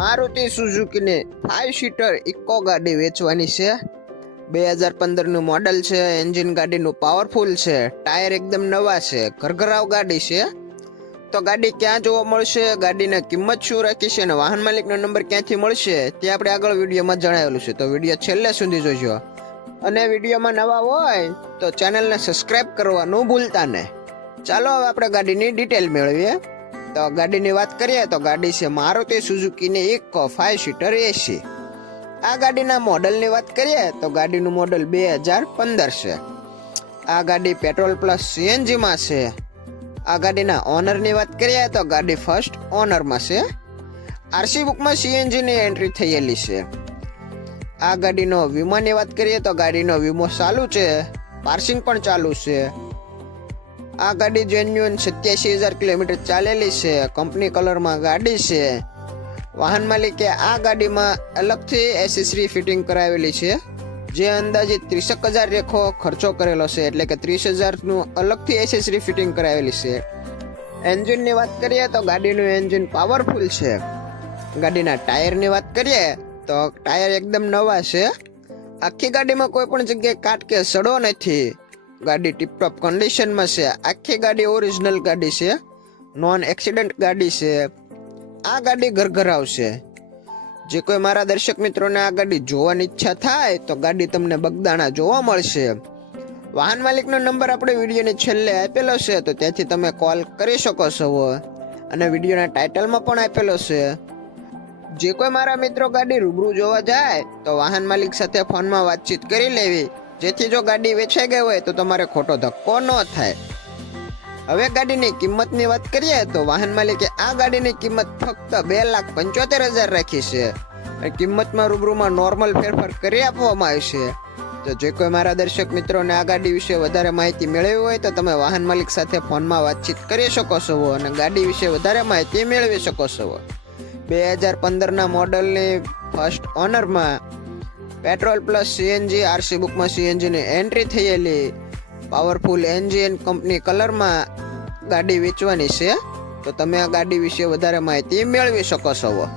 Maruti સુઝુકીની 5 seater eco ગાડી વેચવાની છે। 2015 નું મોડલ છે। એન્જિન ગાડીનું પાવરફુલ છે। ટાયર એકદમ નવા છે। ઘરઘરાવ ગાડી છે। તો ગાડી ક્યાં જોવા મળશે, ગાડીની કિંમત શું રાખી છે અને વાહન માલિકનો નંબર ક્યાંથી મળશે તે આપણે આગળ વિડીયોમાં જણાવેલું છે। તો વિડીયો છેલ્લે સુધી જોજો અને વિડીયોમાં નવા હોય તો ચેનલને સબસ્ક્રાઇબ કરવાનું ભૂલતા નહીં। ચાલો હવે આપણે ગાડીની ડિટેલ મેળવીએ। તો ગાડીની વાત કરીએ તો ગાડી છે મારુતિ સુઝુકીની ઇકો 5 સીટર એસી। આ ગાડીના મોડલની વાત કરીએ તો ગાડીનું મોડલ 2015 છે। આ ગાડી પેટ્રોલ પ્લસ સીએનજીમાં છે। આ ગાડીના ઓનરની વાત કરીએ તો ગાડી ફર્સ્ટ ઓનરમાં છે। આરસી બુકમાં સીએનજીની એન્ટ્રી થયેલી છે। આ ગાડીનો વીમાની વાત કરીએ તો ગાડીનો વીમો ચાલુ છે, પાર્સિંગ પણ ચાલુ છે। આ ગાડી જેન્યુઅન 87,000 કિલોમીટર ચાલેલી છે। કંપની કલરમાં ગાડી છે। વાહન માલિકે આ ગાડીમાં અલગથી એસેસરી ફિટિંગ કરાવેલી છે, જે અંદાજિત 30,000 રેખો ખર્ચો કરેલો છે, એટલે કે 30,000નું અલગથી એસેસરી ફિટિંગ કરાવેલી છે। એન્જિનની વાત કરીએ તો ગાડીનું એન્જિન પાવરફુલ છે। ગાડીના ટાયરની વાત કરીએ તો ટાયર એકદમ નવા છે। આખી ગાડીમાં કોઈ પણ જગ્યાએ કાટ કે સડો નથી। ગાડી ટીપટોપ કન્ડિશનમાં છે। આખી ગાડી ઓરિજિનલ ગાડી છે, નોન એક્સિડન્ટ ગાડી છે। આ ગાડી ઘરઘરાવ છે। જે કોઈ મારા દર્શક મિત્રોને આ ગાડી જોવાની ઈચ્છા થાય તો ગાડી તમને બગદાણા જોવા મળશે। વાહન માલિકનો નંબર આપણે વિડીયોની છેલ્લે આપેલો છે, તો ત્યાંથી તમે કોલ કરી શકો છો અને વિડીયોના ટાઇટલમાં પણ આપેલો છે। જે કોઈ મારા મિત્રો ગાડી રૂબરૂ જોવા જાય તો વાહન માલિક સાથે ફોનમાં વાતચીત કરી લેવી, જેથી જો ગાડી વેચાઈ ગઈ હોય તો તમારે ખોટો ધક્કો ન થાય। હવે ગાડીની કિંમતની વાત કરીએ તો વાહન માલિકે આ ગાડીની કિંમત ફક્ત 2,75,000 રાખી છે। કિંમતમાં રૂબરૂમાં નોર્મલ ફેરફાર કરી આપવામાં આવશે। તો જે કોઈ મારા દર્શક મિત્રોને આ ગાડી વિશે વધારે માહિતી મેળવવી હોય તો તમે વાહન માલિક સાથે ફોનમાં વાતચીત કરી શકો છો અને ગાડી વિશે વધારે માહિતી મેળવી શકો છો। 2015ના મોડલની ફર્સ્ટ ઓનરમાં પેટ્રોલ પ્લસ સીએનજી, આરસી બુકમાં સીએનજીની એન્ટ્રી થયેલી, પાવરફુલ એન્જિન, કંપની કલરમાં ગાડી વેચવાની છે। તો તમે આ ગાડી વિશે વધારે માહિતી મેળવી શકો છો।